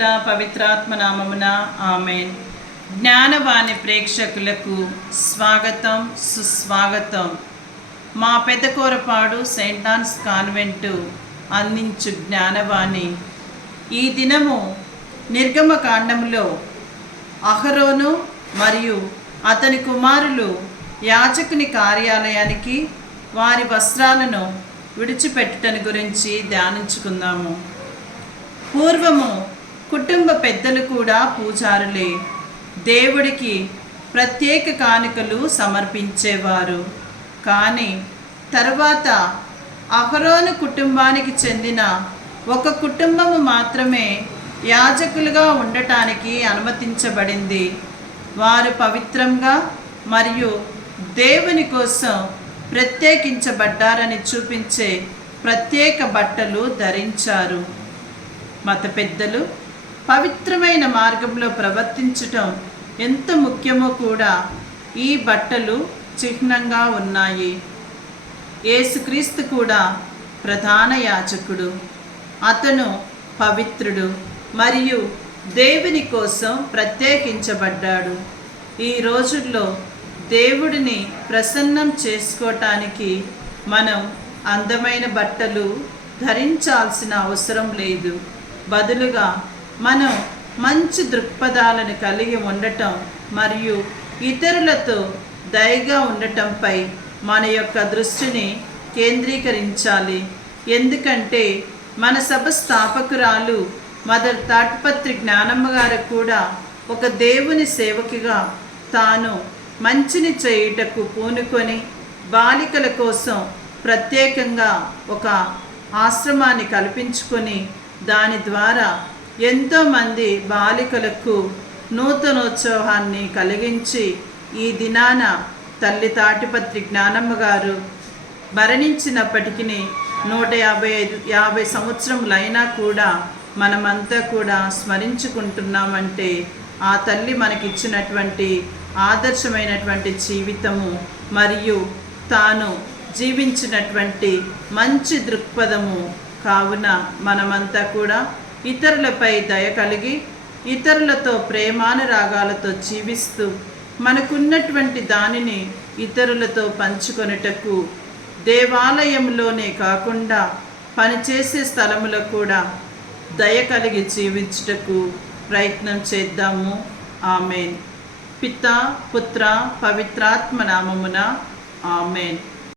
పుత్ర పవిత్రాత్మ నామమున ఆమేన్. జ్ఞానవాణి ప్రేక్షకులకు స్వాగతం, సుస్వాగతం. మా పెద్దకోరపాడు సెయింట్ ఆన్స్ కాన్వెంటు అందించు జ్ఞానవాణి. ఈ దినము నిర్గమకాండములో అహరోను మరియు అతని కుమారులు యాజకుని కార్యాలయానికి వారి వస్త్రాలను విడిచిపెట్టుటని గురించి ధ్యానించుకుందాము. పూర్వము కుటుంబ పెద్దలు కూడా పూజారులే. దేవుడికి ప్రత్యేక కానుకలు సమర్పించేవారు. కానీ తర్వాత అహరోను కుటుంబానికి చెందిన ఒక కుటుంబము మాత్రమే యాజకులుగా ఉండటానికి అనుమతించబడింది. వారు పవిత్రంగా మరియు దేవుని కోసం ప్రత్యేకించబడ్డారని చూపించే ప్రత్యేక బట్టలు ధరించారు. మత పెద్దలు పవిత్రమైన మార్గంలో ప్రవర్తించటం ఎంత ముఖ్యమో కూడా ఈ బట్టలు చిహ్నంగా ఉన్నాయి. యేసుక్రీస్తు కూడా ప్రధాన యాజకుడు. అతను పవిత్రుడు మరియు దేవుని కోసం ప్రత్యేకించబడ్డాడు. ఈ రోజుల్లో దేవుడిని ప్రసన్నం చేసుకోవటానికి మనం అందమైన బట్టలు ధరించాల్సిన అవసరం లేదు. బదులుగా మనం మంచి దృక్పథాలను కలిగి ఉండటం మరియు ఇతరులతో దయగా ఉండటంపై మన యొక్క దృష్టిని కేంద్రీకరించాలి. ఎందుకంటే మన సభ స్థాపకురాలు మదర్ తాటిపత్రి జ్ఞానమ్మ గారు కూడా ఒక దేవుని సేవకిగా తాను మంచిని చేయుటకు పూనుకొని బాలికల కోసం ప్రత్యేకంగా ఒక ఆశ్రమాన్ని కల్పించుకొని దాని ద్వారా ఎంతోమంది బాలికలకు నూతనోత్సవాన్ని కలిగించి ఈ దినాన తల్లి తాటిపత్రి జ్ఞానమ్మ గారు మరణించినప్పటికీ 150 సంవత్సరములైనా కూడా మనమంతా కూడా స్మరించుకుంటున్నామంటే ఆ తల్లి మనకిచ్చినటువంటి ఆదర్శమైనటువంటి జీవితము మరియు తాను జీవించినటువంటి మంచి దృక్పథము. కావున మనమంతా కూడా ఇతరులపై దయ కలిగి ఇతరులతో ప్రేమానురాగాలతో జీవిస్తూ మనకున్నటువంటి దానిని ఇతరులతో పంచుకొనుటకు దేవాలయంలోనే కాకుండా పనిచేసే స్థలములో కూడా దయ కలిగి జీవించుటకు ప్రయత్నం చేద్దాము. ఆమేన్. పితా పుత్ర పవిత్రాత్మ నామమున ఆమేన్.